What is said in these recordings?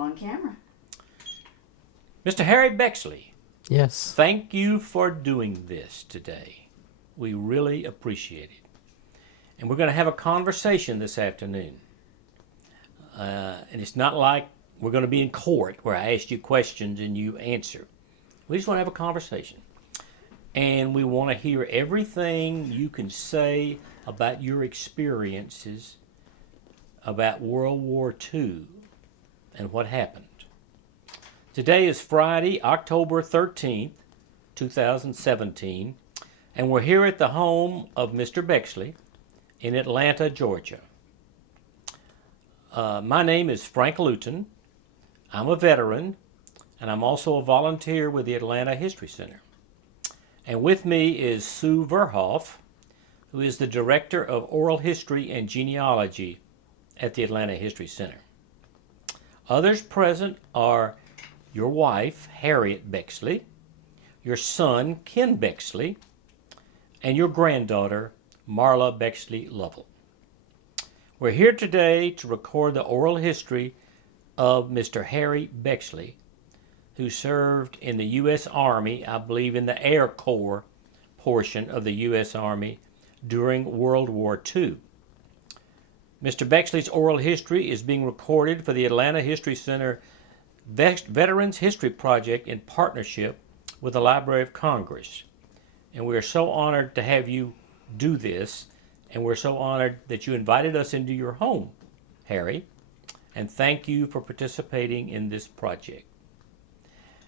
On camera. Mr. Harry Bexley, Yes. thank you for doing this today. We really appreciate it. And we're going to have a conversation this afternoon. And it's not like we're going to be in court where I ask you questions and you answer. We just want to have a conversation. And we want to hear everything you can say about your experiences about World War II and what happened. Today is Friday, October 13th, 2017, and we're here at the home of Mr. Bexley in Atlanta, Georgia. My name is Frank Luton. I'm a veteran, and I'm also a volunteer with the Atlanta History Center. And with me is Sue Verhoff, who is the Director of Oral History and Genealogy at the Atlanta History Center. Others present are your wife, Harriet Bexley, your son, Ken Bexley, and your granddaughter, Marla Bexley Lovell. We're here today to record the oral history of Mr. Harry Bexley, who served in the U.S. Army, I believe in the Air Corps portion of the U.S. Army during World War II. Mr. Bexley's oral history is being recorded for the Atlanta History Center Veterans History Project in partnership with the Library of Congress. And we are so honored to have you do this, and we're so honored that you invited us into your home, Harry, and thank you for participating in this project.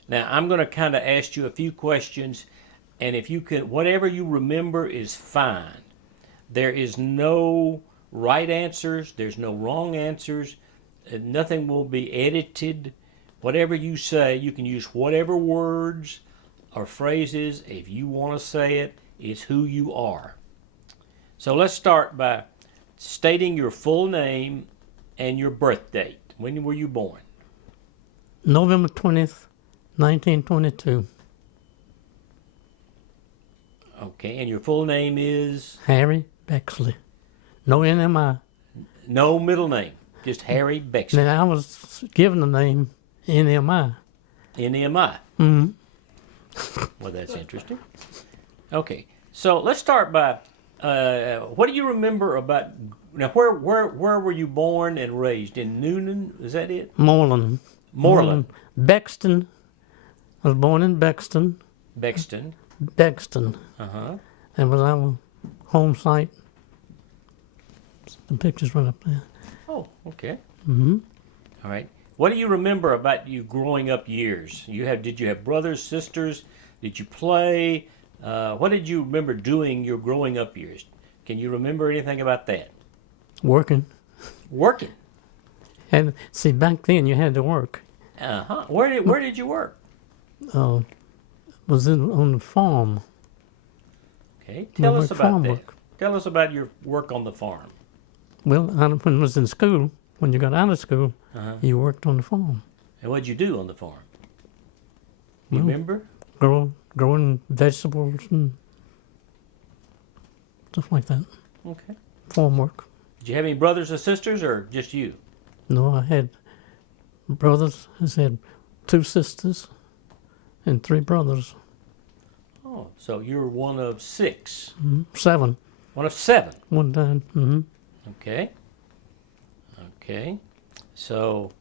Now, I'm going to kind of ask you a few questions, and if you can, whatever you remember is fine. There is no right answers, there's no wrong answers, nothing will be edited. Whatever you say, you can use whatever words or phrases. If you want to say it, it's who you are. So let's start by stating your full name and your birth date. When were you born? November 20th, 1922. Okay, and your full name is? Harry Bexley. No NMI. No middle name, just Harry Bexley. Now I was given the name NMI. NMI. Mm-hmm. Well, that's interesting. Okay, so let's start by, what do you remember about, now where were you born and raised? In Noonan, is that it? Moreland. Moreland. Bexton. I was born in Bexton. Bexton. Bexton. Uh-huh. That was our home site. The picture's right up there. Oh, okay. Mm-hmm. All right. What do you remember about your growing up years? Did you have brothers, sisters? Did you play? What did you remember doing your growing up years? Can you remember anything about that? Working. Working. And see, back then you had to work. Uh-huh. Where did you work? Was on the farm. Okay. Tell us about farm that. work. Tell us about your work on the farm. Well, when I was in school, when you got out of school, you worked on the farm. And what'd you do on the farm? You Well, remember? Growing vegetables and stuff like that. Okay. Farm work. Did you have any brothers or sisters, or just you? No, I had brothers. I had 2 sisters and 3 brothers. Oh, so you're one of 6. 7. One of 7. One died. Mm-hmm. Okay. Okay. So,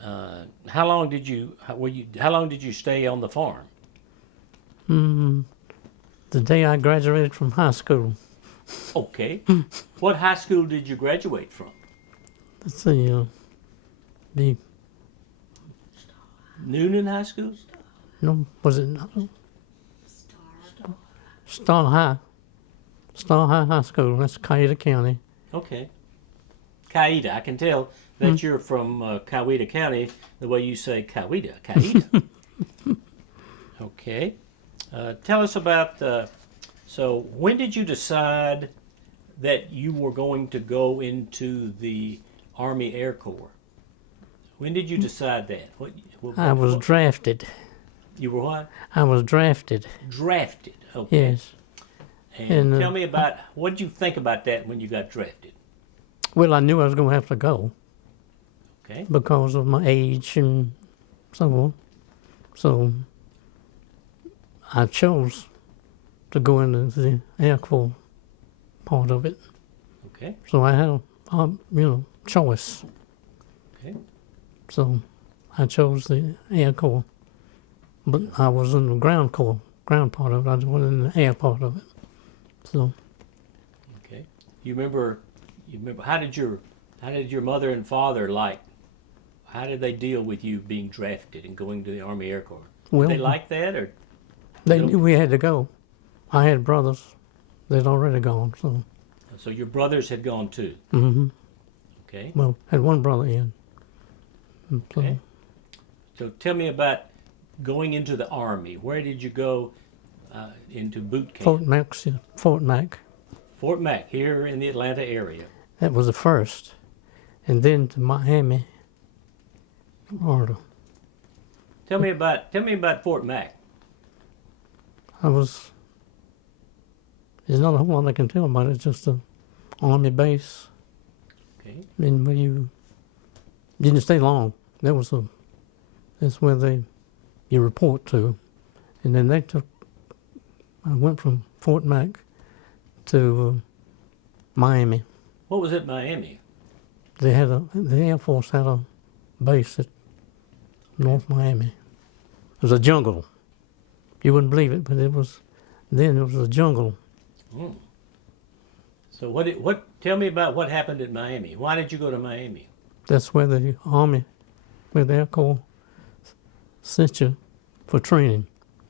how long did you stay on the farm? The day I graduated from high school. Okay. What high school did you graduate from? Let's see, the Noonan High School? no, was it Star High? Star High High School. That's Cayuga County. Okay. Cayuga. I can tell that you're from Cayuga County the way you say Cayuga. Cayuga. Okay. Tell us about, so when did you decide that you were going to go into the Army Air Corps? When did you decide that? I was drafted. You were what? I was drafted. Drafted. Okay. Yes. And tell me about, what did you think about that when you got drafted? Well, I knew I was going to have to go. Okay. because of my age and so on. So I chose to go into the Air Corps part of it. Okay. So I had a choice. Okay. So I chose the Air Corps. But I was in the ground part of it. I wasn't in the air part of it. So Okay. You remember how did your mother and father how did they deal with you being drafted and going to the Army Air Corps? well, Did they like that, or they no? knew we had to go. I had brothers. They'd already gone. So your brothers had gone too. hmm Okay. Well, had one brother in. So, Okay. So tell me about going into the Army. Where did you go into boot camp? Fort Mac. Fort Mac, here in the Atlanta area. That was the first, and then to Miami, Florida. Tell me about Fort Mac. There's not a whole lot I can tell about it. It's just an Army base. Okay. And when you didn't stay long, that's where you report to, and then I went from Fort Mac to Miami. What was at Miami? The Air Force had a base at North Miami. It was a jungle. You wouldn't believe it, but it was a jungle. Mm. So tell me about what happened at Miami. Why did you go to Miami? That's where the Air Corps sent you for training.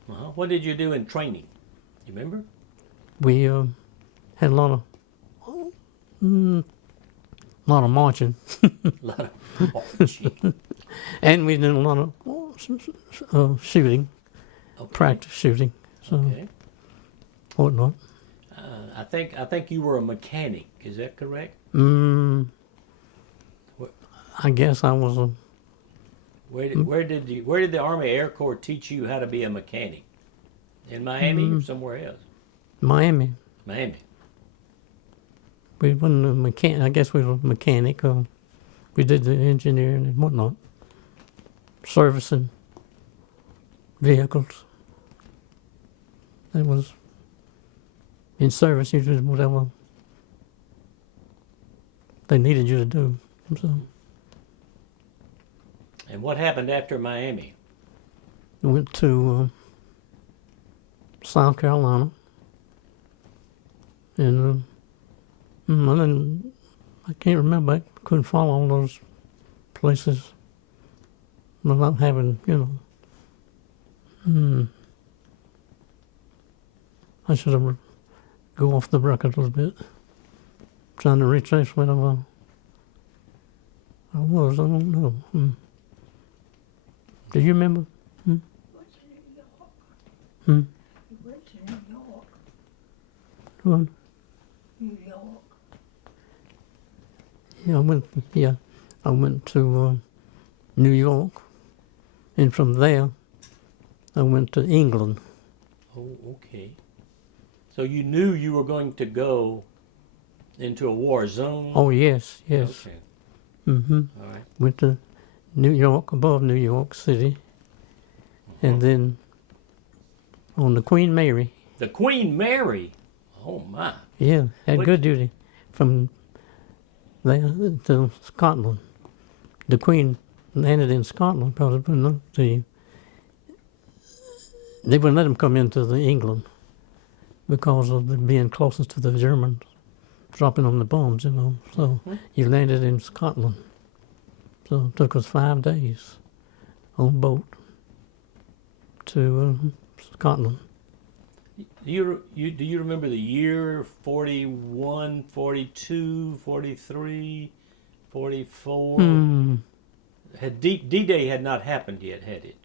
What did you do in training? You remember? We had a lot of marching, A lot of marching. and we did a lot of shooting, Okay. practice shooting, so Okay. whatnot. I think you were a mechanic. Is that correct? I guess I was a. Where did the Army Air Corps teach you how to be a mechanic? In Miami or somewhere else? Miami. Miami. We wasn't a mechanic. I guess we were a mechanic. We did the engineering and whatnot, servicing vehicles. That was in service. You did whatever they needed you to do. So And what happened after Miami? we went to South Carolina, and I can't remember. I couldn't follow all those places without having, I should have go off the record a little bit, trying to retrace where I was. I don't know. Do you remember? Went to New York. You went to New York. What? New York. Yeah, I went to New York, and from there, I went to England. Oh, okay. So you knew you were going to go into a war zone? Oh, yes. Okay. All right. Went to New York, above New York City, and then on the Queen Mary. The Queen Mary? Oh, my. Yeah, had Which- good duty from there to Scotland. The Queen landed in Scotland because they wouldn't let them come into England because of them being closest to the Germans, dropping on the bombs, So you landed in Scotland. So it took us 5 days on boat to Scotland. Do you remember the year 41, 42, 43, 44? Had D-Day had not happened yet, had it?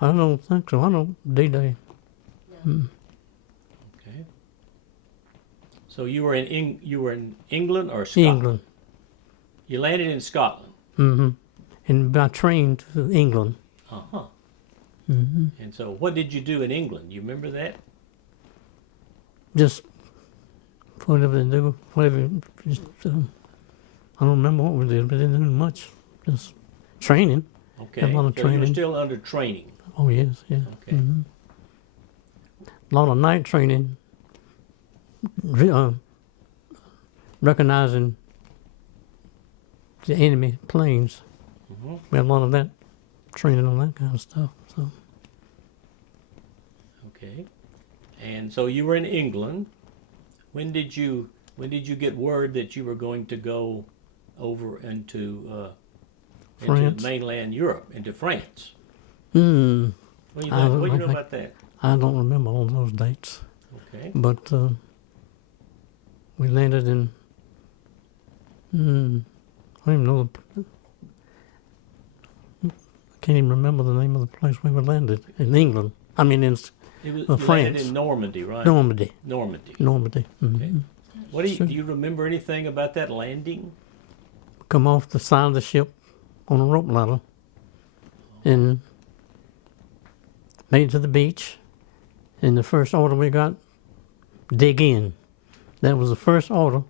I don't think so. I don't D-Day. Okay. So you were in England or Scotland? England. You landed in Scotland. And by train to England. Uh-huh. And so what did you do in England? You remember that? Just whatever they do, whatever. Just, I don't remember what we did, but they didn't do much. Just training. Okay. A lot of So you were training. still under training. Oh yes, yeah. Okay. A lot of night training. Recognizing the enemy planes. Mhm. We had a lot of that training on that kind of stuff. So Okay. And so you were in England. When did you get word that you were going to go over into France. mainland Europe, into France? Hmm. What do you, I don't what do you know know. about that? I don't remember all those dates, Okay. but we landed in. I don't even know. I can't even remember the name of the place we were landed in England. I mean in It was, France. you landed in Normandy, right? Normandy. Normandy. Normandy. Okay. What do Sure. you remember anything about that landing? Come off the side of the ship on a rope ladder and made it to the beach. And the first order we got, dig in. That was the first order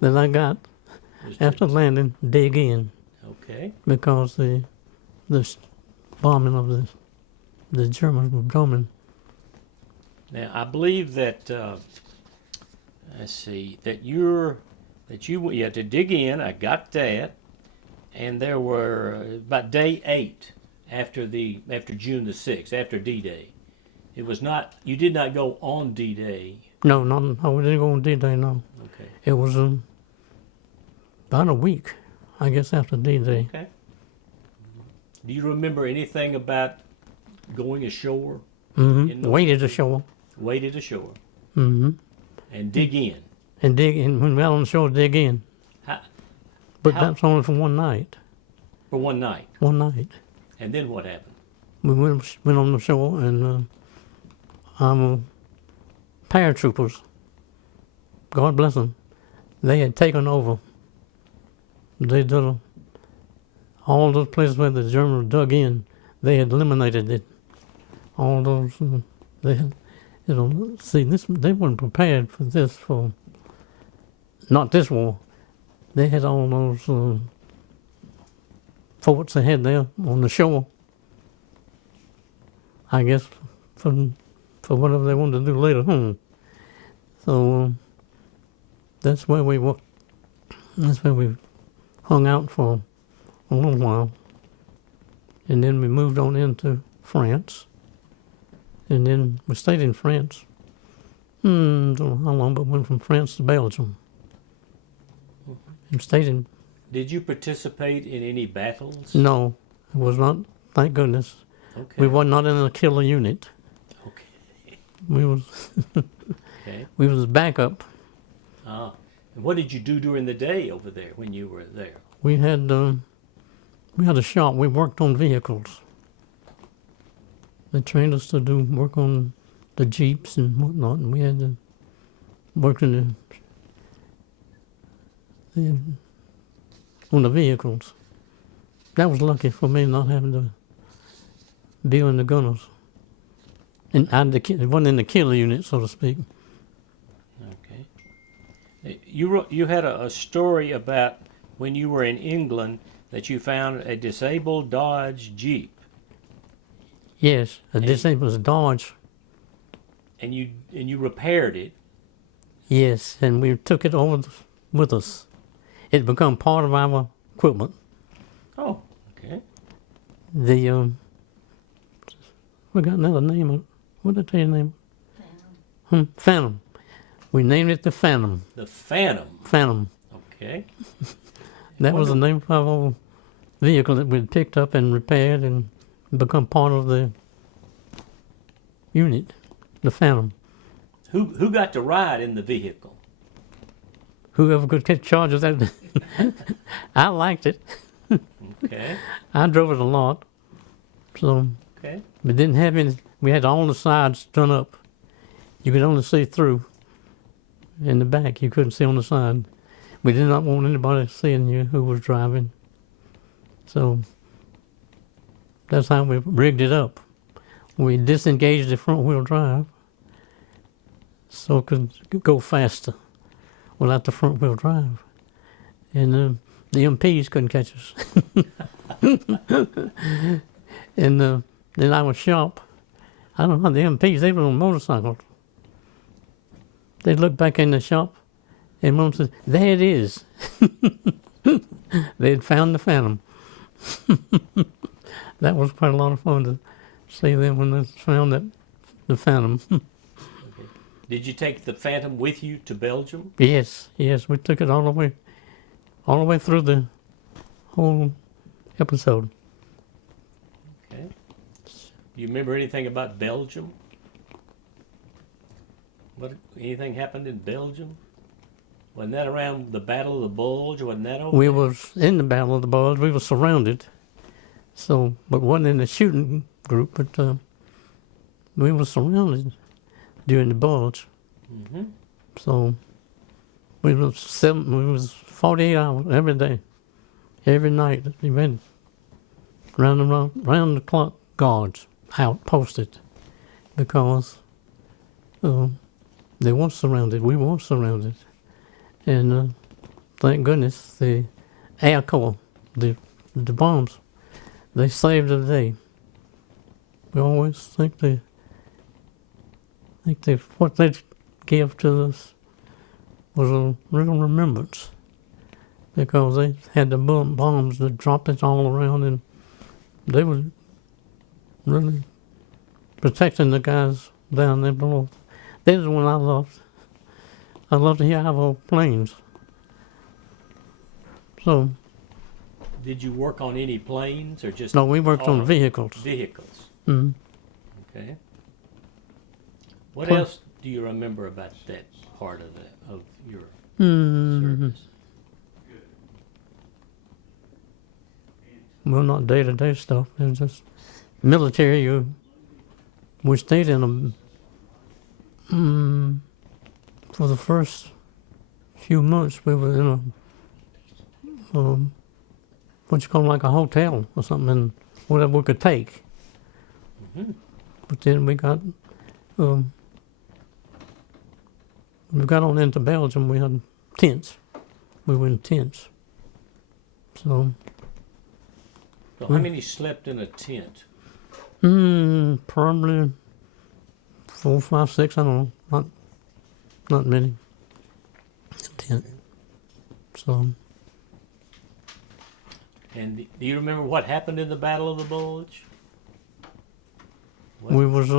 that I got after landing, dig in, Okay. because the bombing of the Germans were bombing. Now I believe that let's see, that you had to dig in. I got that, and there were about day 8 after June the 6th, after D-Day. It was not. You did not go on D-Day. No, we didn't go on D-Day. No, Okay. it was about a week, I guess, after D-Day. Okay. Do you remember anything about going ashore? In the- Waited ashore. Waded ashore Mm-hmm. and dig in. And dig in. When we got on the shore, dig in. How, But How- that's only for one night. for one night. One night. And then what happened? We went on the shore, and paratroopers, God bless them, they had taken over. They did all those places where the Germans dug in, they had eliminated it. All those, they had, they weren't prepared for this, not this war. They had all those forts they had there on the shore, I guess, for whatever they wanted to do later. So that's where we were. That's where we hung out for a little while, and then we moved on into France, and then we stayed in France. I don't know how long, but went from France to Belgium, and stayed in. Did you participate in any battles? No, it was not. Thank goodness, Okay. we were not in a killer unit. Okay. We was Okay. we was backup. And what did you do during the day over there when you were there? We had a shop. We worked on vehicles. They trained us to do work on the Jeeps and whatnot, and we had to work on the vehicles. That was lucky for me, not having to be in the gunners. And it wasn't in the killer unit, so to speak. Okay. You had a story about when you were in England that you found a disabled Dodge Jeep, Yes, a disabled Dodge. and you repaired it. Yes, and we took it over with us. It become part of our equipment. Oh, okay. The we got another name. What did I tell you the name? Phantom. We named it the Phantom. The Phantom. Phantom. Okay. That was the name of our old vehicle that we'd picked up and repaired and become part of the unit, the Phantom. Who got to ride in the vehicle? Whoever could take charge of that. I liked it. Okay. I drove it a lot. So Okay. we didn't have any. We had all the sides done up. You could only see through. In the back, you couldn't see on the side. We did not want anybody seeing you who was driving. So that's how we rigged it up. We disengaged the front wheel drive so it could go faster. without the front wheel drive. And the MPs couldn't catch us. And then our shop, I don't know, the MPs, they were on motorcycles. They'd look back in the shop, and Mom said, there it is. They'd found the Phantom. That was quite a lot of fun to see them when they found the Phantom. Okay. Did you take the Phantom with you to Belgium? Yes, we took it all the way through the whole episode. Okay. Do you remember anything about Belgium? Anything happened in Belgium? Wasn't that around the Battle of the Bulge? Wasn't that over We there? was in the Battle of the Bulge. We were surrounded. So, but wasn't in the shooting group, but we were surrounded during the Bulge. Mm-hmm. So we was 48 hours every day, every night. We went round the clock guards out posted because they were surrounded. We were surrounded, and thank goodness the Air Corps, the bombs, they saved the day. We always think what they gave to us was a real remembrance because they had the bombs that dropped it all around, and they were really protecting the guys down there below. This is when I loved. I loved to hear our planes. So. Did you work on any planes or just? No, we worked on vehicles. Vehicles. Mm. Okay. What Pl- else do you remember about that part of your service? Well, not day-to-day stuff. It was just military. We stayed in for the first few months. We were in what you call like a hotel or something, and whatever we could take. Mm-hmm. But then we got on into Belgium. We had tents. We were in tents. So So how many slept in a tent? Probably 4, 5, 6. I don't know. Not many. Tent. So. And do you remember what happened in the Battle of the Bulge? We was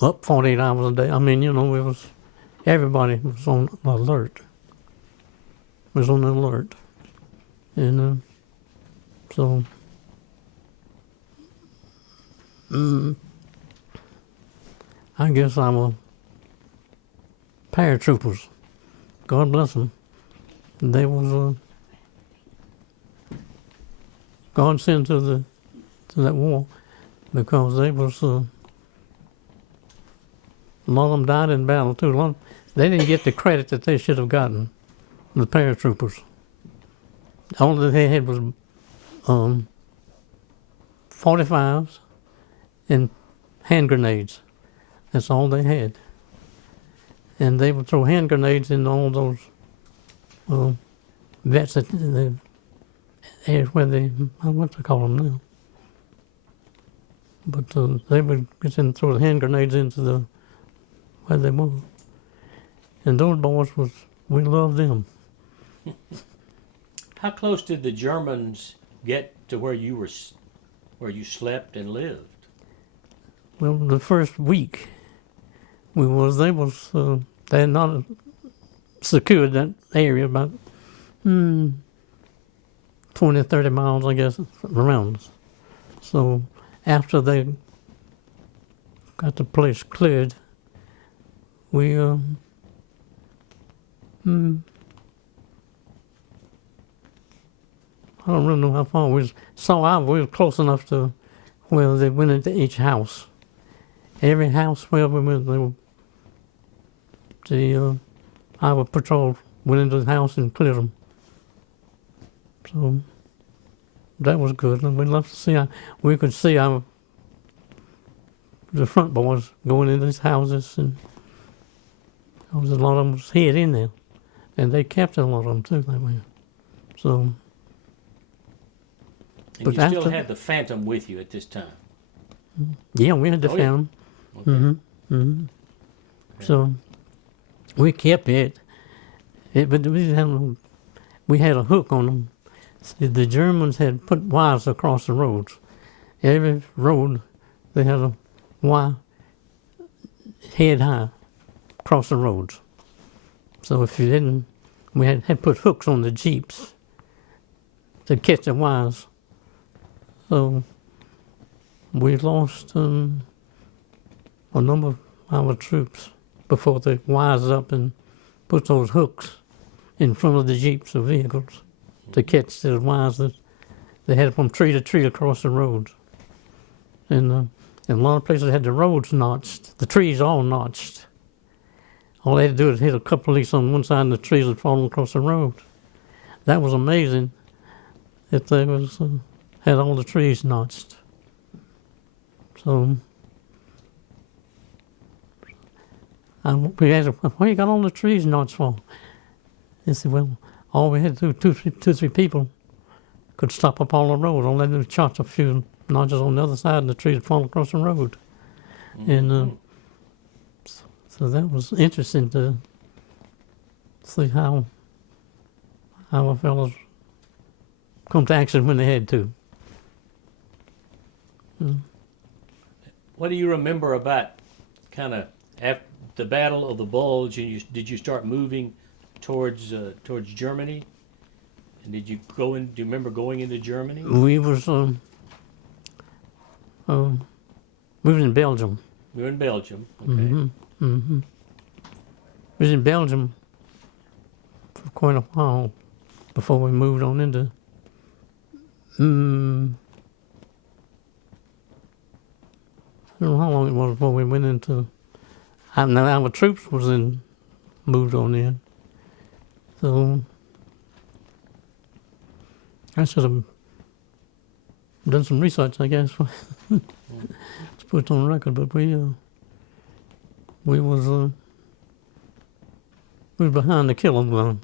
up 48 hours a day. I mean, everybody was on alert. Was on alert. And so I guess our paratroopers, God bless them, they was God sent to that war because they was a lot of them died in battle too. They didn't get the credit that they should have gotten. The paratroopers. All that they had was 45s and hand grenades. That's all they had. And they would throw hand grenades in all those vets that where they, what do they call them now? But they would get in and throw the hand grenades into where they were. And those boys we loved them. How close did the Germans get to where you slept and lived? Well, the first week they had not secured that area about 20, 30 miles, I guess, around us. So after they got the place cleared, we I don't really know how far we were close enough to where they went into each house. Every house where we went, our patrol went into the house and cleared them. So that was good. And we'd love to see we could see the front boys going into these houses and because a lot of them was hid in there, and they captured a lot of them too that way. So, And But you still after- had the Phantom with you at this time. yeah, we had to Oh, yeah. film. Okay. Mm-hmm. So we kept it. But we had a hook on them. See, the Germans had put wires across the roads. Every road, they had a wire head high across the roads. So if you didn't, we had put hooks on the Jeeps to catch the wires. So we lost a number of our troops before they wires up and put those hooks in front of the Jeeps or vehicles to catch the wires that they had from tree to tree across the roads. And a lot of places had the roads notched, the trees all notched. All they had to do was hit a couple of leaves on one side and the trees would fall across the road. That was amazing that they was had all the trees notched. So we asked them, why you got all the trees notched for? They said, well, all we had to do, two, three people could stop up all the road. All they did was chop a few notches on the other side and the trees would fall across the road. And so that was interesting to see how our fellows come to action when they had to. What do you remember about kind of after the Battle of the Bulge? And did you start moving towards Germany? And did you go in? Do you remember going into Germany? We was in Belgium. We were in Belgium. Okay. We was in Belgium for quite a while before we moved on into. I don't know how long it was before we went into. Now our troops moved on in. So I should have done some research, I guess, to put it on record. But we was behind the killer gun.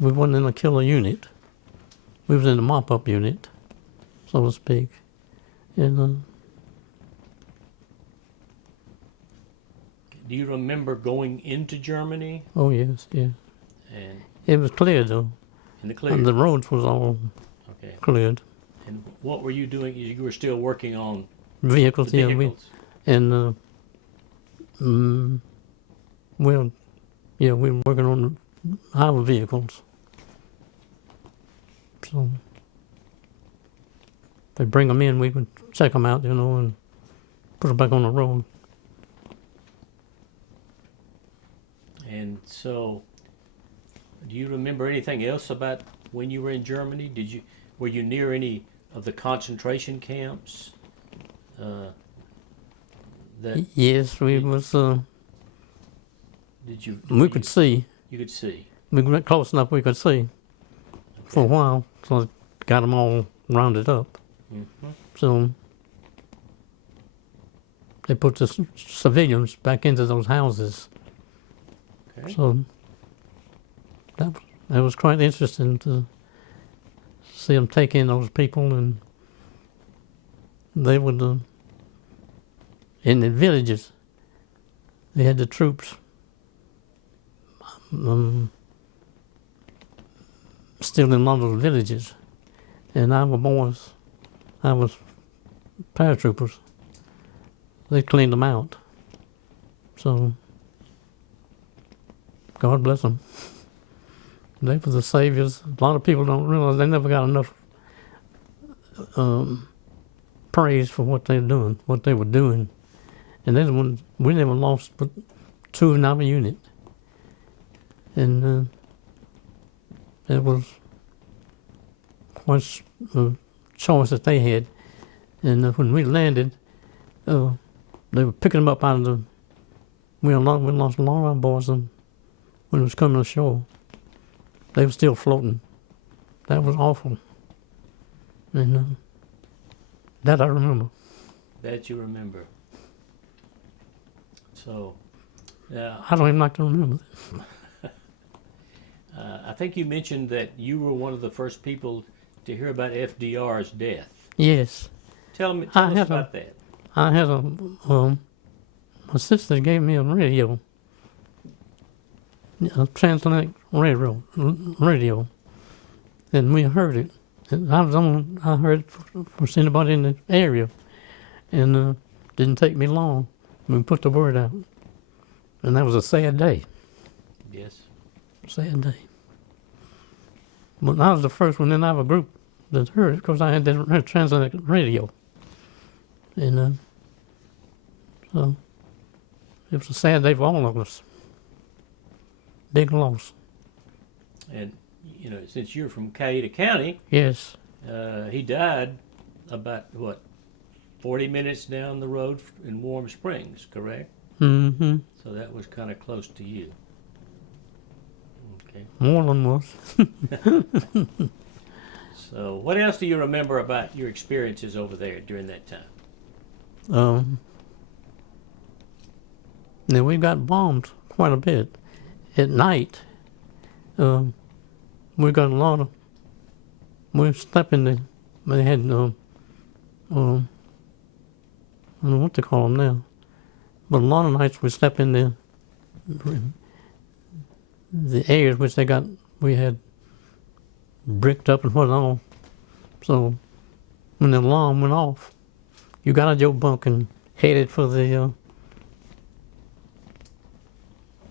We wasn't in a killer unit. We was in the mop-up unit, so to speak. And do you remember going into Germany? oh yes, yeah. And It was cleared though. in the clear. And the roads was all Okay. cleared. And what were you doing? You were still working on Vehicles, the yeah. vehicles. We were working on our vehicles. So they bring them in, we would check them out, and put them back on the road. And so, do you remember anything else about when you were in Germany? Were you near any of the concentration camps? Yes, we was. Did you? We could see. You could see. We went close enough. We could see for a while. So it got them all rounded up. Mm-hmm. So they put the civilians back into those houses. Okay. So that was quite interesting to see them take in those people, and they would in the villages. They had the troops still in a lot of those villages, and our boys, our paratroopers, they cleaned them out. So God bless them. They were the saviors. A lot of people don't realize they never got enough praise for what they were doing. And they're the ones, we never lost but 2 in our unit. And it was quite a choice that they had. And when we landed, they were picking them up out of the. We lost a lot of our boys when it was coming ashore. They were still floating. That was awful. And that I remember. That you remember. So, I don't even like to remember it. I think you mentioned that you were one of the first people to hear about FDR's death. Yes. Tell us about that. I had my sister gave me a radio, a transatlantic radio, and we heard it. And I heard it for anybody in the area, and didn't take me long. We put the word out, and that was a sad day. Yes. Sad day. But I was the first one in our group that heard it because I had that transatlantic radio, and so it was a sad day for all of us. Big loss. And, you know, since you're from Cayuga County, Yes. he died about, 40 minutes down the road in Warm Springs, correct? Mm-hmm. So that was kind of close to you. Okay. Moreland was. So what else do you remember about your experiences over there during that time? Now we got bombed quite a bit. At night, we got a lot of, we slept in the, they had, I don't know what to call them now, but a lot of nights we slept in the areas which we had bricked up and what all. So when the alarm went off, you got out of your bunk and headed for the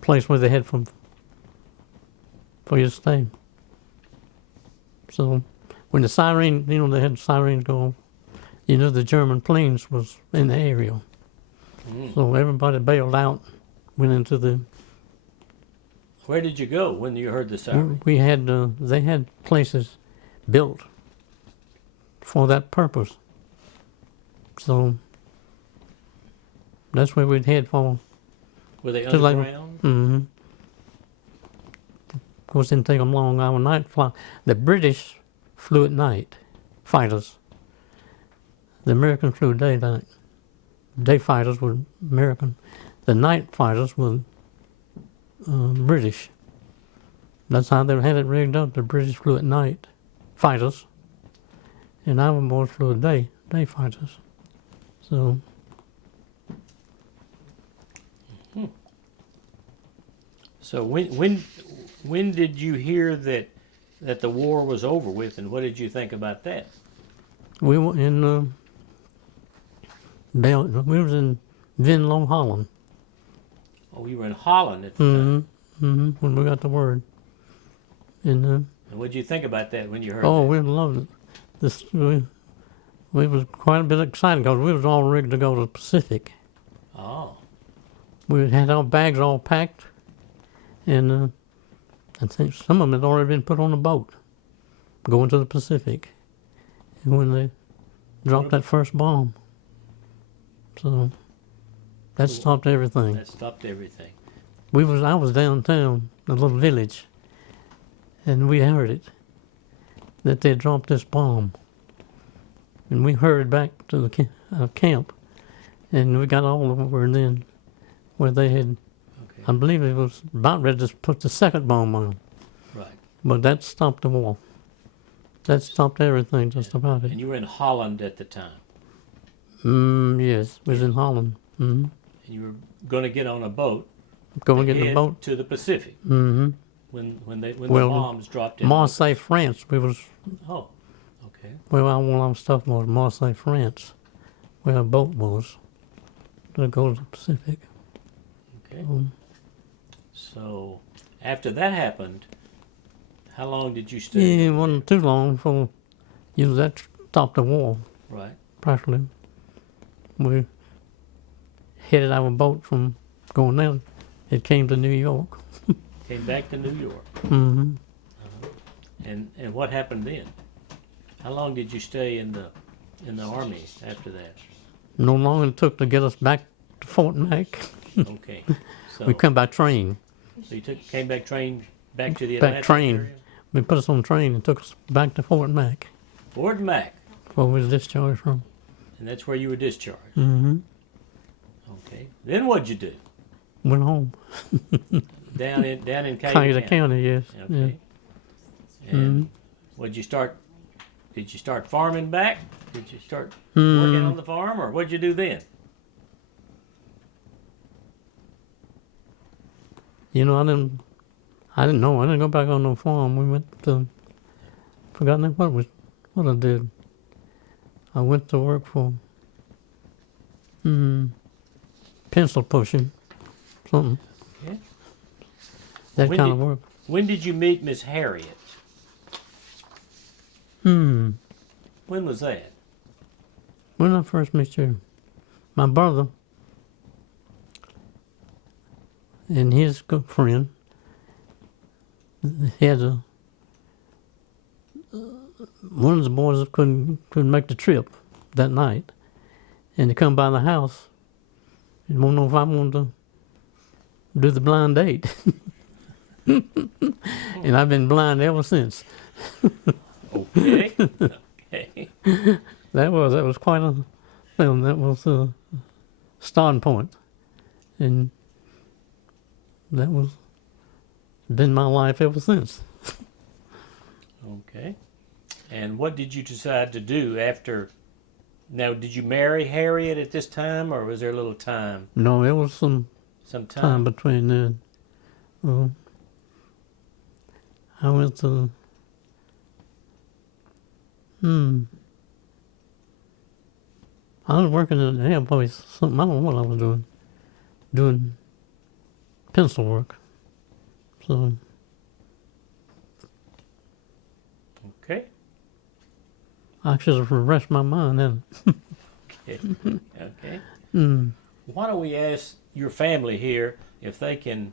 place where they had for your stay. So when the siren, they had sirens go, the German planes was in the area. So everybody bailed out, went into the. Where did you go when you heard the siren? We had, they had places built for that purpose. So that's where we'd head for. Were they underground? Mm-hmm. Of course, it didn't take them long. Our night flight. The British flew at night, fighters. The Americans flew daylight. Day fighters were American. The night fighters were British. That's how they had it rigged up. The British flew at night, fighters, and our boys flew at day fighters. So. So when did you hear that the war was over with, and what did you think about that? We were in Belgium. We was in Venlo, Holland. Oh, you were in Holland at the time. Mm-hmm. When we got the word. And And what did you think about that when you heard oh, that? we loved it. We was quite a bit excited because we was all ready to go to the Pacific. Oh. We had our bags all packed, and I think some of them had already been put on a boat, going to the Pacific. And when they dropped that first bomb, so that stopped everything. That stopped everything. I was downtown, a little village, and we heard it, that they dropped this bomb. And we hurried back to the camp, and we got all over then where they had, Okay. I believe it was about ready to put the second bomb on. Right. But that stopped the war. That stopped everything just about it. And you were in Holland at the time. Yes, it was in Holland. Mm-hmm. And you were going to get on a boat. Going to get in the head boat. to the Pacific. Mm-hmm. When the Well, bombs dropped in. Marseille, France. We was, Oh. Okay. well, all our stuff was Marseille, France, where our boat was to go to the Pacific. Okay. So after that happened, how long did you stay? Yeah, it wasn't too long before that stopped the war, Right. practically. We headed our boat from going there. It came to New York. Came back to New York. Mm-hmm. And what happened then? How long did you stay in the army after that? No longer it took to get us back to Fort Mac. Okay. So, We come by train. so you came back back to the Back Atlanta train. area? They put us on a train and took us back to Fort Mac, Fort Mac. where we was discharged from. And that's where you were discharged. Mm-hmm. Okay. Then what'd you do? went home. Down in Caden County, County. yes. Yeah. Okay. And would you start? Did you start farming back? Did you start working on the farm, or what'd you do then? You know, I didn't know. I didn't go back on no farm. We went to, forgotten what I did. I went to work for pencil pushing, something. Okay. That When kind did- of work. When did you meet Miss Harriet? When was that? When I first met you, my brother and his good friend, he had one of the boys couldn't make the trip that night, and they come by the house and won't know if I wanted to do the blind date. And I've been blind ever since. Okay. Okay. That was quite a, well, that was a starting point, and that was been my life ever since. Okay. And what did you decide to do after? Now, did you marry Harriet at this time, or was there a little time? No, it was some Some time time. between then. I went to I was working at an airport, something, I don't know what I was doing pencil work. So Okay. I should have refreshed my mind then. Okay. Okay. Why don't we ask your family here if they can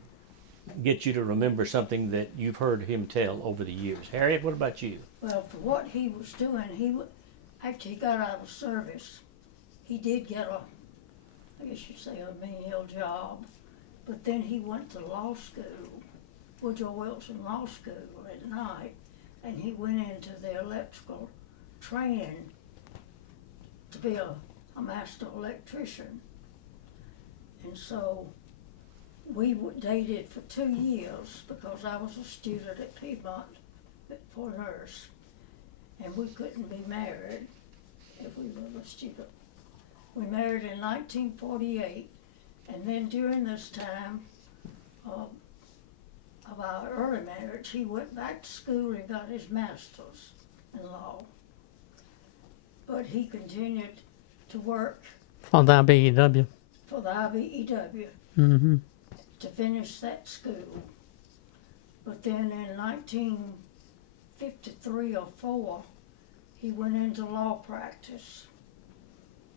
get you to remember something that you've heard him tell over the years? Harriet, what about you? Well, for what he was doing, after he got out of service, he did get I guess you'd say a menial job. But then he went to law school, Woodrow Wilson Law School at night, and he went into the electrical training to be a master electrician. And so we dated for 2 years because I was a student at Piedmont for a nurse, and we couldn't be married if we were a student. We married in 1948, and then during this time of our early marriage, he went back to school and got his master's in law. But he continued to work For the IBEW. for the IBEW Mm-hmm. to finish that school. But then in 1953 or 4, he went into law practice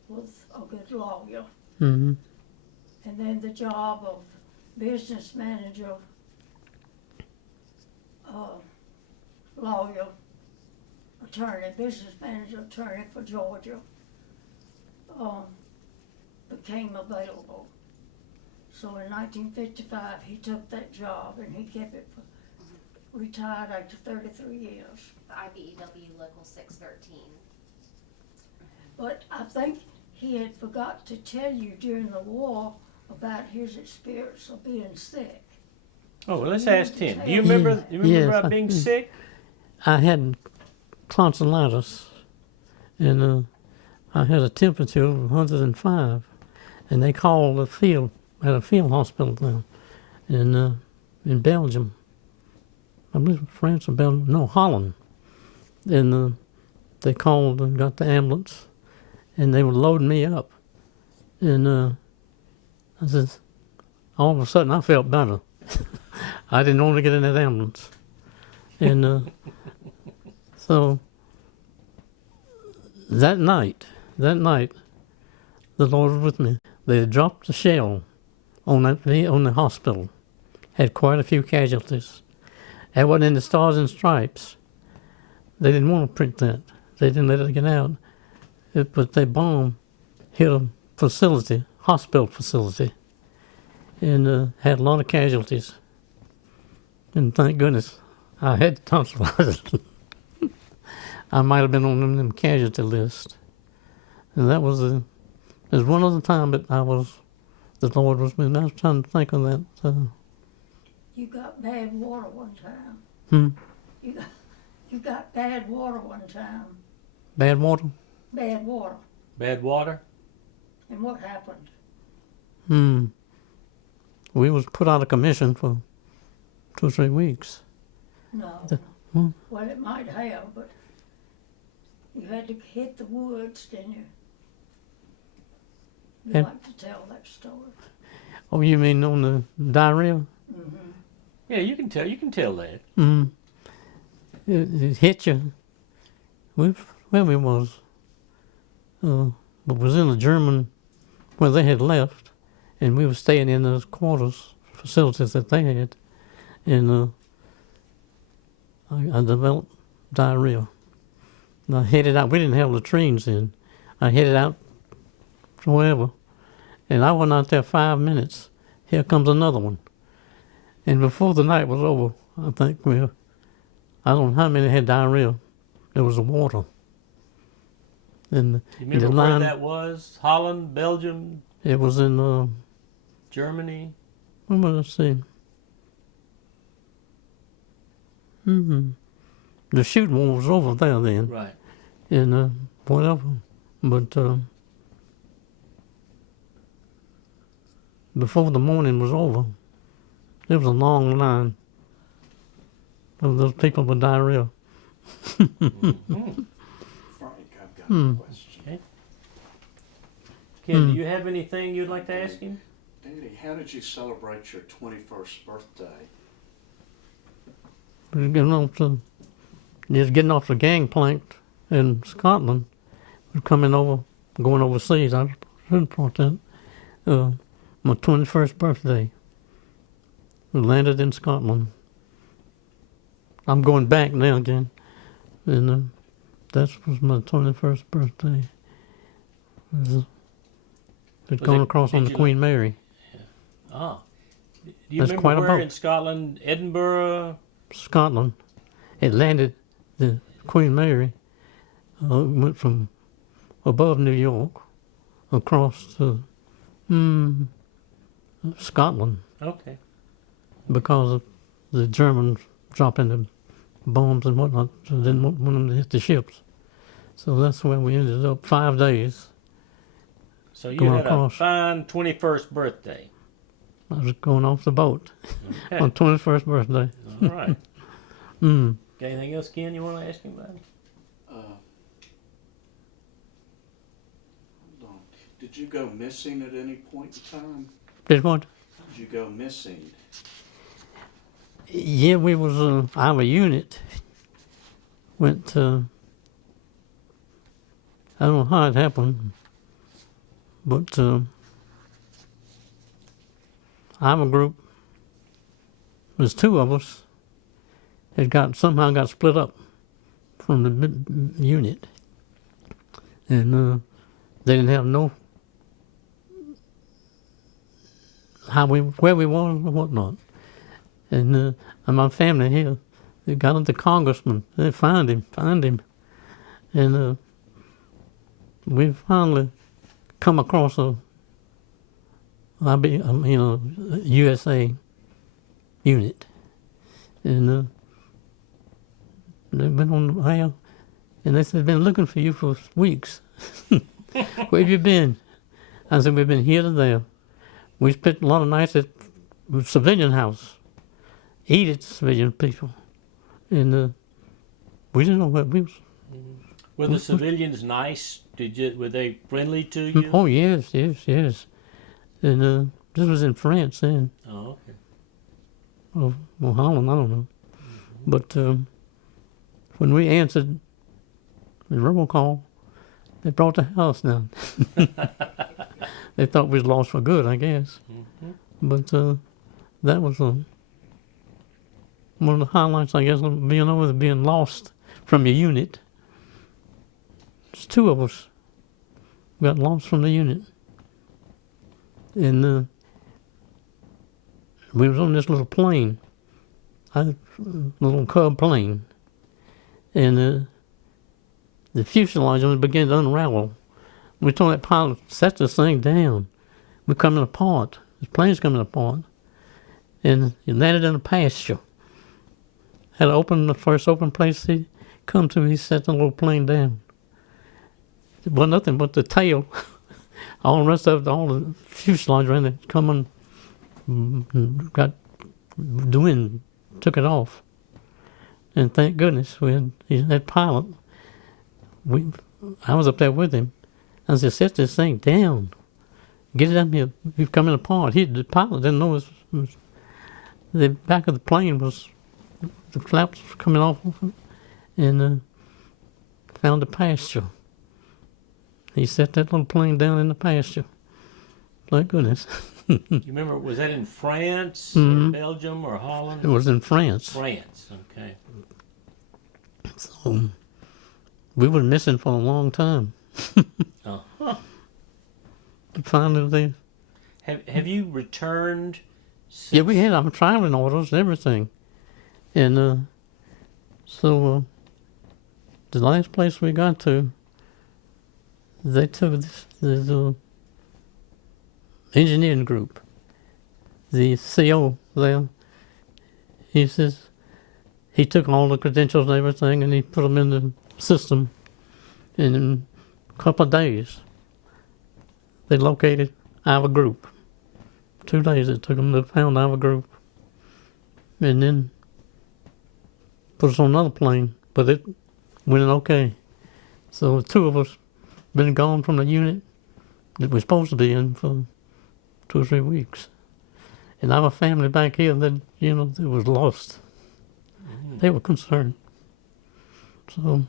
with a good lawyer. Mm-hmm. And then the job of business manager, lawyer, attorney, business manager, attorney for Georgia, became available. So in 1955, he took that job and he kept it for, retired after 33 years. The IBEW Local 613. But I think he had forgot to tell you during the war about his experience of being sick. Oh, well, let's ask Tim. Do you remember? Do you remember Yes, being sick? I had tonsillitis, and I had a temperature of 105, and they called the field at a field hospital down in Belgium. I believe France or Belgium, no, Holland. And they called and got the ambulance, and they were loading me up. And I said, all of a sudden I felt better. I didn't want to get in that ambulance. And so that night, the Lord was with me. They had dropped a shell on the hospital. Had quite a few casualties. That wasn't in the Stars and Stripes. They didn't want to print that. They didn't let it get out. But they bomb hit a facility, hospital facility, and had a lot of casualties. And thank goodness I had tonsillitis. I might have been on them casualty list. And that was there's one other time that I was the Lord was with me. I was trying to think of that. You got bad water one time. Hmm? You got bad water one time. Bad water? Bad water. Bad water? And what happened? We was put out of commission for 2 or 3 weeks. No. Hmm? Well, it might have, but you had to hit the woods, didn't you? You And- like to tell that story. Oh, you mean on the diarrhea? Mm-hmm. Yeah, you can tell. You can tell that. It hit you. Where we was, but was in the German, where they had left, and we were staying in those quarters, facilities that they had, and I developed diarrhea. And I headed out. We didn't have latrines in. I headed out to wherever, and I went out there 5 minutes. Here comes another one. And before the night was over, I think I don't know how many had diarrhea. There was the water. And You the remember where line, that was? Holland, Belgium, it was in, Germany? what was I saying? The shooting war was over there then. Right. And whatever. But before the morning was over, there was a long line of those people with diarrhea. Frank, I've got a question. Okay. Ken, do you have anything you'd like to ask him? Daddy, how did you celebrate your 21st birthday? Just getting off the gangplank in Scotland, we're coming over, going overseas. I should have brought that. My 21st birthday. We landed in Scotland. I'm going back now again. And that was my 21st birthday. We'd gone across on the Queen Mary. Ah. Do you That's remember quite a where boat. in Scotland? Edinburgh? Scotland. It landed, the Queen Mary went from above New York across to Scotland Okay. because of the Germans dropping the bombs and whatnot, so they didn't want them to hit the ships. So that's where we ended up 5 days. So you Going had across. a fine 21st birthday. I was going off the boat Okay. on 21st birthday. All right. Mm. Got anything else, Ken, you want to ask him about? Hold on. Did you go missing at any point in time? Did what? Did you go missing? Yeah, we was our unit went to. I don't know how it happened, but our group, there's 2 of us. It somehow got split up from the unit, and they didn't have no where we was or whatnot. And my family here, they got the congressman. They found him, and we finally come across a USA unit, and they've been on the rail, and they said they've been looking for you for weeks. Where have you been? I said we've been here to there. We spent a lot of nights at the civilian house. Eat civilian people, and we didn't know what we was. Were the civilians nice? Were they friendly to you? Oh yes. And this was in France then, Oh, okay. or Holland, I don't know. But when we answered the roll call, they brought the house down. They thought we was lost for good, I guess. But that was one of the highlights, I guess, of being lost from your unit. There's 2 of us got lost from the unit. And we was on this little plane, little Cub plane. And the fuselage began to unravel. We told that pilot, set this thing down. we're coming apart. The plane's coming apart. And he landed in a pasture. Had opened the first open place he come to, he set the little plane down. It wasn't nothing but the tail. All the rest of it, all the fuselage ran it coming, got the wind took it off. And thank goodness we had that pilot. I was up there with him. I said, set this thing down. Get it up here. We're coming apart. The pilot didn't know the back of the plane was, the flaps were coming off of it, and found a pasture. He set that little plane down in the pasture. Thank goodness. You remember, was that in France, Mhm. or Belgium, or Holland? It was in France. France, okay. So we were missing for a long time. Uh-huh. But finally they... Have you returned since? Yeah, we had our traveling orders and everything. And so the last place we got to, they took this engineering group. The CO there, he says, he took all the credentials and everything and he put them in the system. And in a couple of days, they located our group. 2 days it took them to find our group. And then put us on another plane, but it went okay. So the 2 of us been gone from the unit that we're supposed to be in for 2 or 3 weeks. And our family back here, that it was lost. Mm. They were concerned. So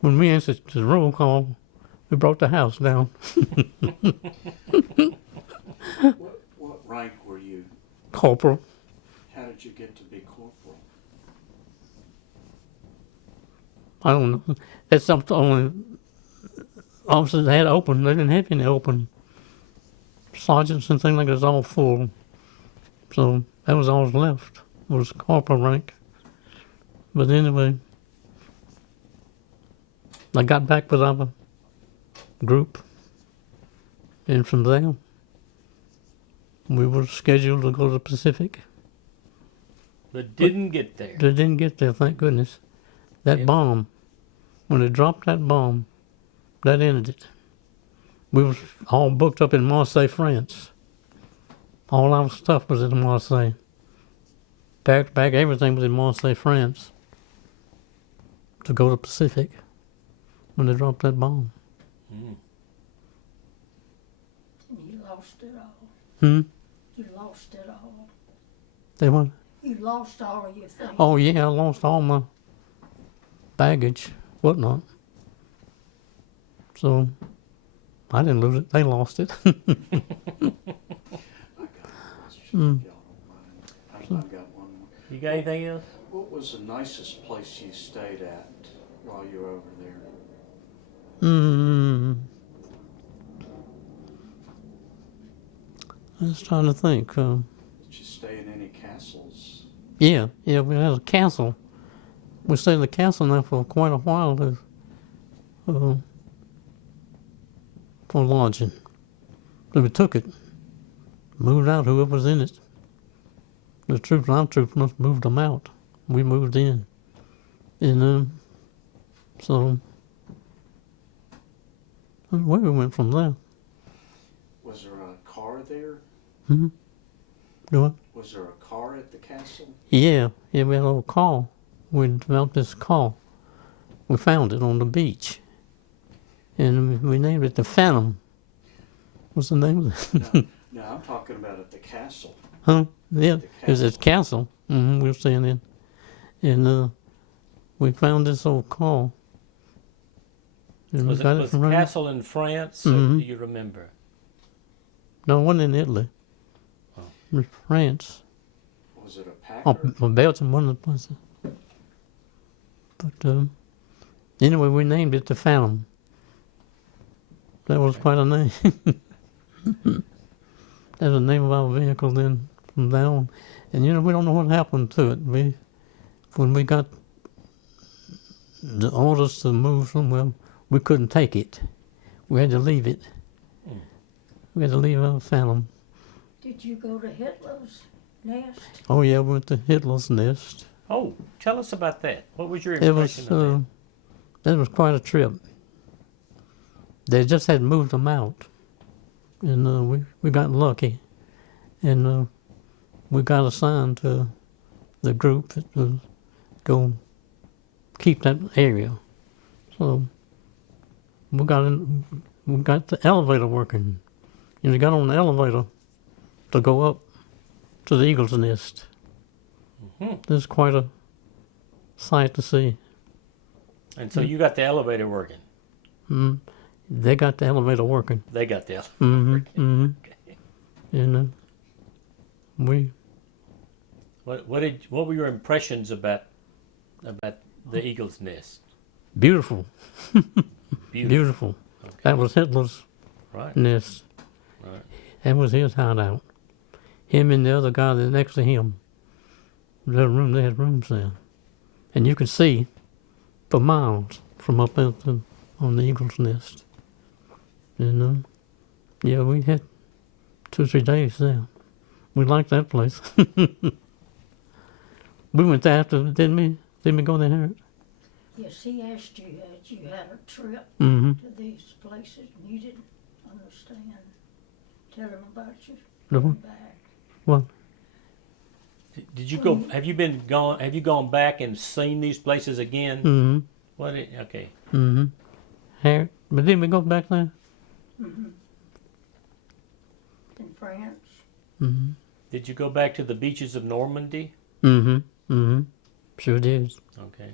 when we answered the roll call, we brought the house down. What rank were you? Corporal. How did you get to be corporal? I don't know. That's the only officers had open. They didn't have any open. Sergeants and things like that was all full. So that was all left, was corporal rank. But anyway, I got back with our group. And from there, we were scheduled to go to the Pacific. But didn't get there. They didn't get there, thank goodness. That Yep. bomb, when they dropped that bomb, that ended it. We was all booked up in Marseille, France. All our stuff was in Marseille. Back, everything was in Marseille, France. To go to Pacific when they dropped that bomb. Mm. And you lost it all. Hmm? You lost it all. They what? You lost all your things. Oh yeah, I lost all my baggage, whatnot. So I didn't lose it; they lost it. I got a question, Mm. if y'all don't mind. I've got one more. You got anything else? What was the nicest place you stayed at while you were over there? I was trying to think. Did you stay in any castles? Yeah, we had a castle. We stayed in the castle now for quite a while for lodging. So we took it, moved out whoever was in it. The troops, our troops must have moved them out. We moved in. And so, where we went from there. Was there a car there? Hmm? What? Was there a car at the castle? Yeah, we had a little car. We developed this car. We found it on the beach. And we named it the Phantom. What's the name of it? No, I'm talking about at the castle. Huh? Yeah, The it was at castle. We were staying in. And we found this old car. And Was we it got was from running. Castle in France, or Mhm. do you remember? No, it wasn't in Italy. Oh. It was France. Was it a Packer? Or Belgium, one of the places. But anyway, we named it the Phantom. That was quite a name. That's the name of our vehicle then from then on. And we don't know what happened to it. When we got the orders to move somewhere, we couldn't take it. We had to leave it. We had to leave out Phantom. Did you go to Hitler's nest? Oh yeah, we went to Hitler's nest. Oh, tell us about that. What was your It impression was of that was quite a trip. They just had moved them out, and we got lucky, and we got assigned to the group that was going to keep that area. So we got the elevator working. And we got on the elevator to go up to the eagle's nest. Mm-hmm. It's quite a sight to see. And so you got the elevator working. Mm-hmm. They got the elevator working. They got the elevator Mm-hmm. working. Mm-hmm. Okay. And we What were your impressions about the eagle's nest? beautiful. Beautiful. Okay. That was Hitler's Right. nest. Right. That was his hideout. Him and the other guy that next to him. They had rooms there. And you could see for miles from up on the eagle's nest. And yeah, we had 2 or 3 days there. We liked that place. We went there after, didn't we? Didn't we go there, Harriet? Yes, he asked you that you had a trip Mm-hmm. to these places and you didn't understand. Tell him about your The going what? back. Well, Did you go? Have you gone back and seen these places again? mm-hmm. Okay. Mm-hmm. Harriet, but didn't we go back there? Mm-hmm. In France? Mm-hmm. Did you go back to the beaches of Normandy? Mm-hmm. Mm-hmm. Sure did. Okay.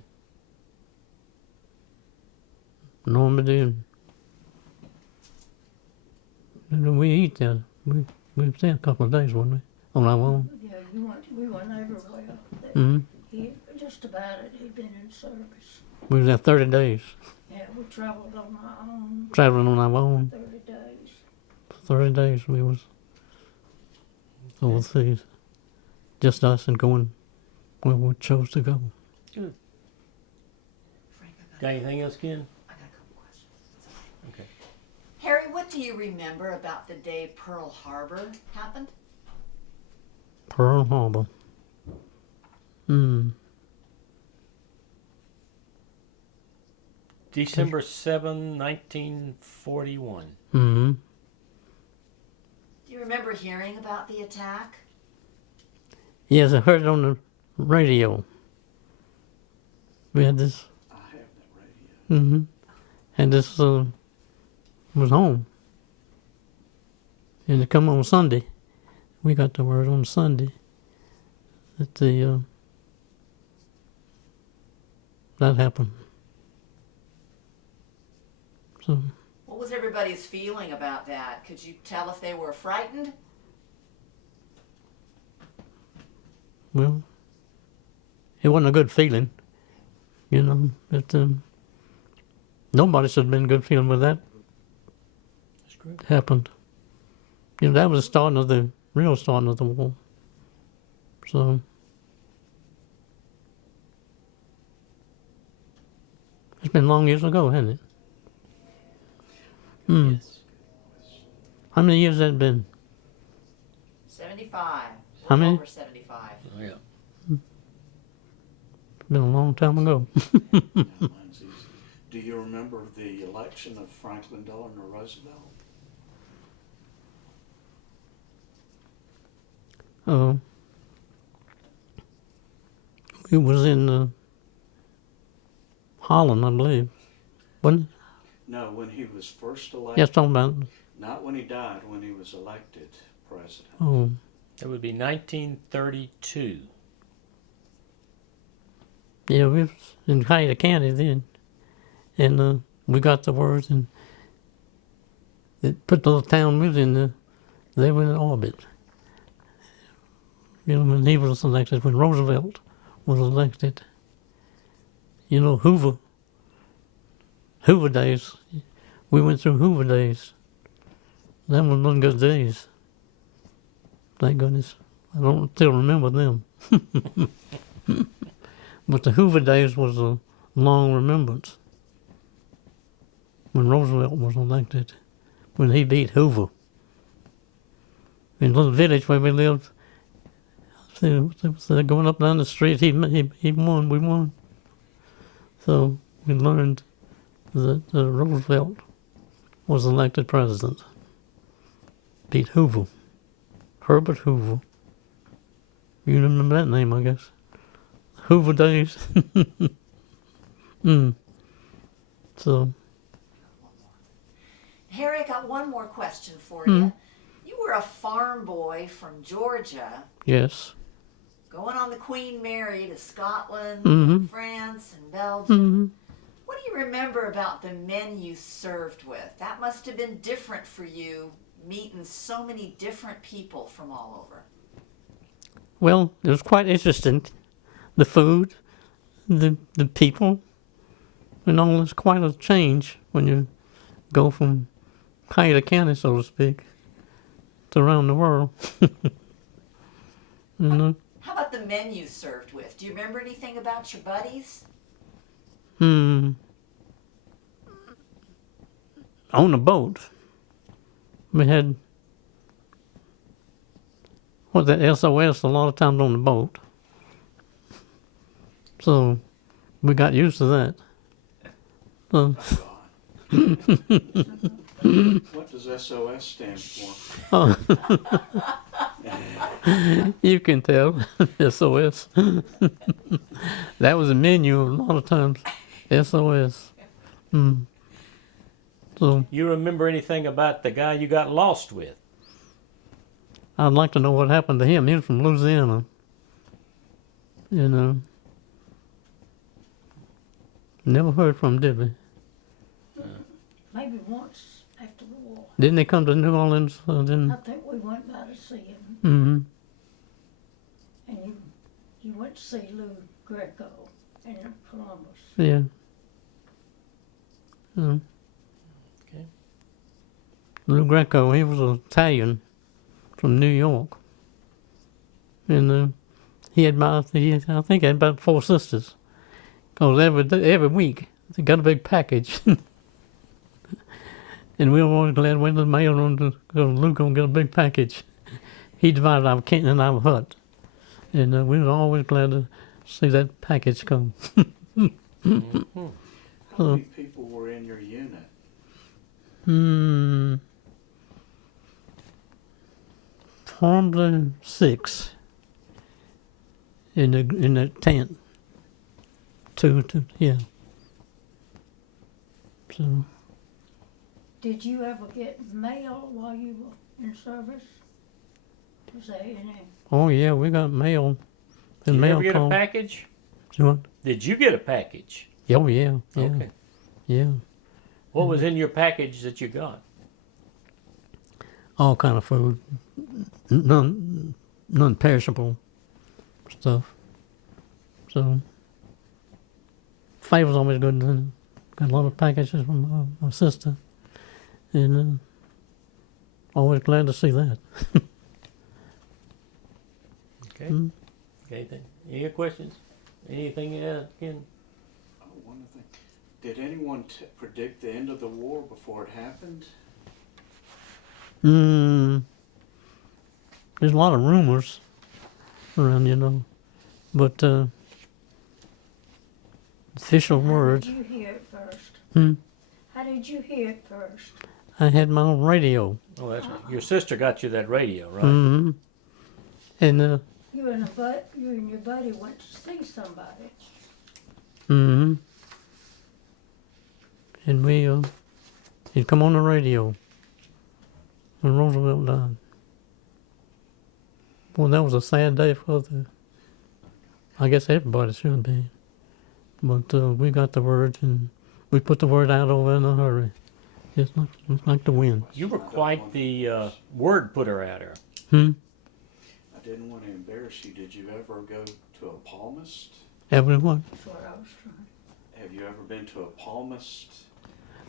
Normandy and we eat there. We was there a couple of days, wasn't we? On our own. Yeah, we went everywhere. Mm-hmm. He, just about it, he'd been in service. We was there 30 days. Yeah, we traveled on our own Traveling on our own. 30 days. For 30 days we was overseas. Just us and going where we chose to go. Good. Frank, Got anything else, Ken? I got a couple questions. Okay. Harry, what do you remember about the day Pearl Harbor happened? Pearl Harbor. December 7, 1941. Mm-hmm. Do you remember hearing about the attack? Yes, I heard it on the radio. We had this, I have that radio. mm-hmm. And this was home. And it come on Sunday. We got the word on Sunday that that happened. So, What was everybody's feeling about that? Could you tell if they were frightened? well, it wasn't a good feeling, you know. But nobody should have been a good feeling when that That's great. happened. You know, that was the real starting of the war. So, it's been long years ago, hasn't it? Yes. How many years has that been? 75. How many? Over 75. Oh, yeah. It's been a long time ago. Yeah, mine's easy. Do you remember the election of Franklin Delano Roosevelt? It was in Holland, I believe. Wasn't it? No, when he was first Yeah, elected. it's talking about, Not when he died, when he was elected president. oh, That would be 1932. yeah, we was in Hyde County then. And we got the words, and they put the little town we was in there. They were in orbit. You know, when he was elected, when Roosevelt was elected. You know, Hoover days. We went through Hoover days. That was one good days. Thank goodness. I don't still remember them. But the Hoover days was a long remembrance. When Roosevelt was elected, when he beat Hoover in the little village where we lived. So going up down the street, he won, we won. So we learned that Roosevelt was elected president. Beat Hoover, Herbert Hoover. You remember that name, I guess. Hoover days. So, Harry, I got one more question for you. You were a farm boy from Georgia, yes. going on the Queen Mary to Scotland, and France, and Belgium. What do you remember about the men you served with? That must have been different for you, meeting so many different people from all over. Well, it was quite interesting. The food, the people, and all this quite a change when you go from county to county, so to speak, to around the world. You know? How about the men you served with? Do you remember anything about your buddies? On the boat, we had that SOS a lot of times on the boat. So we got used to that. So, What does SOS stand for? you can tell, SOS. That was a menu a lot of times, SOS. So You remember anything about the guy you got lost with? I'd like to know what happened to him. He was from Louisiana. You know. Never heard from him, did we? Maybe once after the war. Didn't they come to New Orleans? I think we went by to see him. And you went to see Lou Greco in Columbus. Yeah. Okay. Lou Greco, he was an Italian from New York. And he had I think he had about 4 sisters. Because every week, they got a big package. And we were always glad when the mail room to go, Lou gonna get a big package. He divided our tent and our hut. And we were always glad to see that package come. How many people were in your unit? Probably 6 in the tent. Two, yeah. So. Did you ever get mail while you were in service? Was there any? Oh yeah, we got mail. Did you mail ever get a call. package? What? Did you get a package? Oh yeah, yeah, Okay. yeah. What was in your package that you got? All kind of food, non-perishable stuff. So, Faye was always good. Got a lot of packages from my sister, and always glad to see that. Okay. Anything? Any questions? Anything Ken? One thing. Did anyone predict the end of the war before it happened? There's a lot of rumors around, you know, but official word. How did you hear it first? Hmm? How did you hear it first? I had my own radio. Oh, that's right. Your sister got you that radio, right? And You and your buddy went to see somebody. and we he'd come on the radio when Roosevelt died. Well, that was a sad day for I guess everybody should be. But we got the word, and we put the word out over in a hurry. It's like the wind. You were quite the word putter out there. I didn't want to embarrass you. Did you ever go to a palmist? Everyone. That's what I was trying. Have you ever been to a palmist?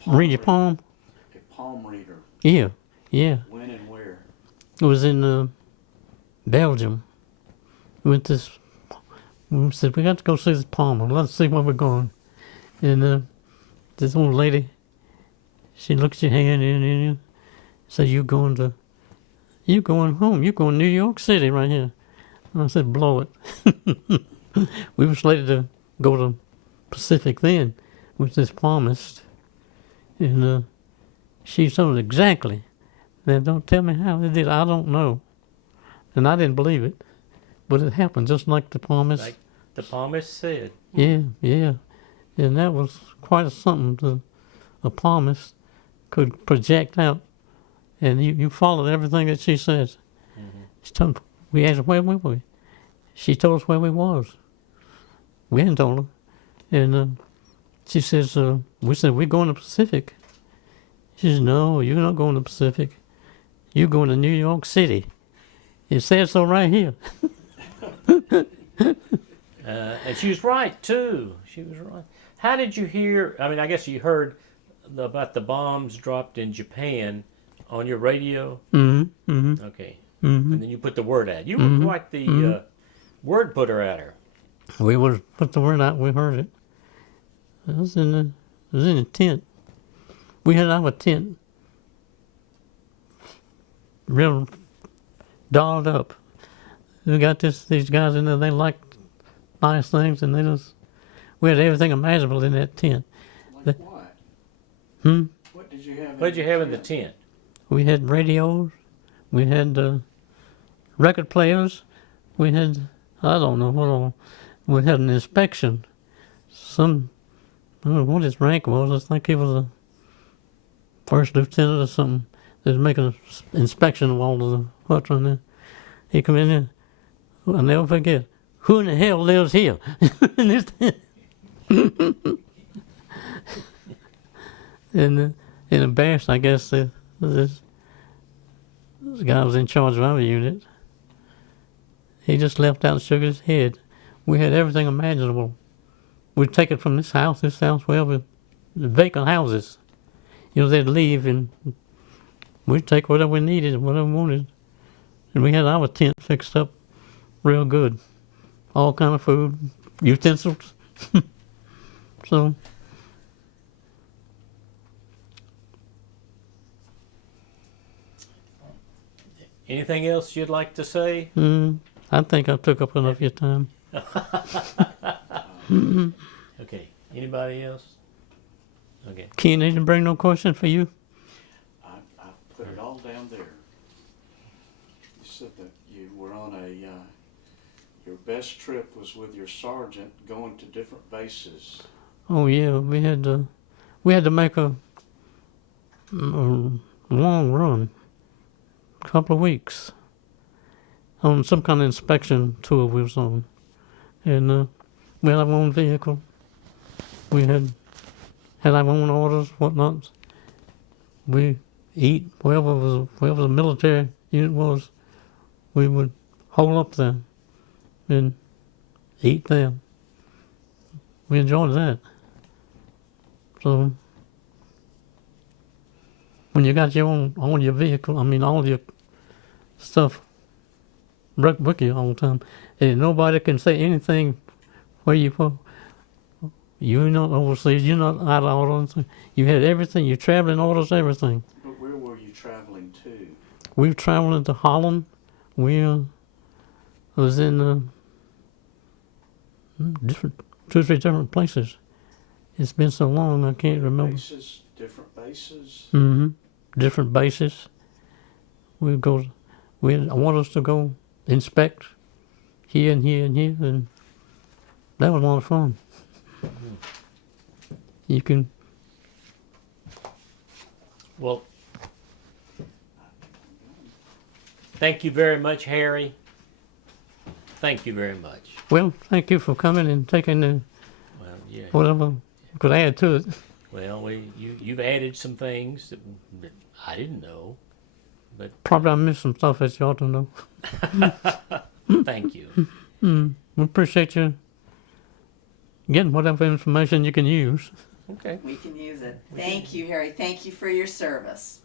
Read your palm? A palm reader. Yeah, yeah. When and where? It was in Belgium. We said, we got to go see this palmer. Let's see where we're going. And this old lady, she looks at your hand and says, you're going to You going home? You going to New York City right here? And I said, blow it. We were slated to go to Pacific then, which is promised. And she told us exactly. Now, don't tell me how they did. I don't know. And I didn't believe it. But it happened just like the promise. Like the promise said. Yeah, yeah. And that was quite something. A promise could project out. And you followed everything that she says. She told, we asked her, where were we? She told us where we was. We hadn't told her. And she says, we said, we're going to Pacific. She says, no, you're not going to Pacific. You're going to New York City. It says so right here. And she was right, too. She was right. How did you hear? I mean, I guess you heard about the bombs dropped in Japan on your radio? Mm-hmm. Mm-hmm. Okay. Mm-hmm. And then you put the word out. You were quite the word putter at her. We would put the word out. We heard it. It was in a tent. We had our tent real dolled up. We got these guys in there. They liked nice things, and we had everything imaginable in that tent. Like what? What did you have? What did you have in the tent? We had radios. We had record players. We had, I don't know what all. We had an inspection. I don't know what his rank was. I think he was a first lieutenant or something. They was making an inspection of all of the huts on there. He come in there. I'll never forget. Who in the hell lives here? In this tent? And embarrassed, I guess, this guy was in charge of our unit. He just left out and shook his head. We had everything imaginable. We'd take it from this house, wherever, vacant houses. You know, they'd leave and we'd take whatever we needed, whatever we wanted. And we had our tent fixed up real good. All kind of food, utensils. So, Anything else you'd like to say? I think I took up enough of your time. Okay. Anybody else? Okay. Ken, didn't bring no question for you? I put it all down there. You said that you were on your best trip was with your sergeant going to different bases. Oh yeah, we had to make a long run, couple of weeks, on some kind of inspection tour we was on, and we had our own vehicle. We had our own orders, whatnot. We eat wherever the military unit was. We would hole up there and eat there. We enjoyed that. So when you got all your vehicle, all your stuff with you all the time, and nobody can say anything where you were. You're not overseas, you're not out of order. You had everything, you traveling orders, everything. But where were you traveling to? We were traveling to Holland. We was in two or three different places. It's been so long, I can't remember. Different bases? Mm-hmm. Different bases. I want us to go inspect here and here and here, and that was a lot of fun. You can. Well, thank you very much, Harry. Thank you very much. Well, thank you for coming and taking Yeah. whatever you could add to it. Well, you've added some things that I didn't know, but Probably I missed some stuff that you ought to know. thank you. We appreciate you getting whatever information you can use. Okay. We can use it. Thank you, Harry. Thank you for your service.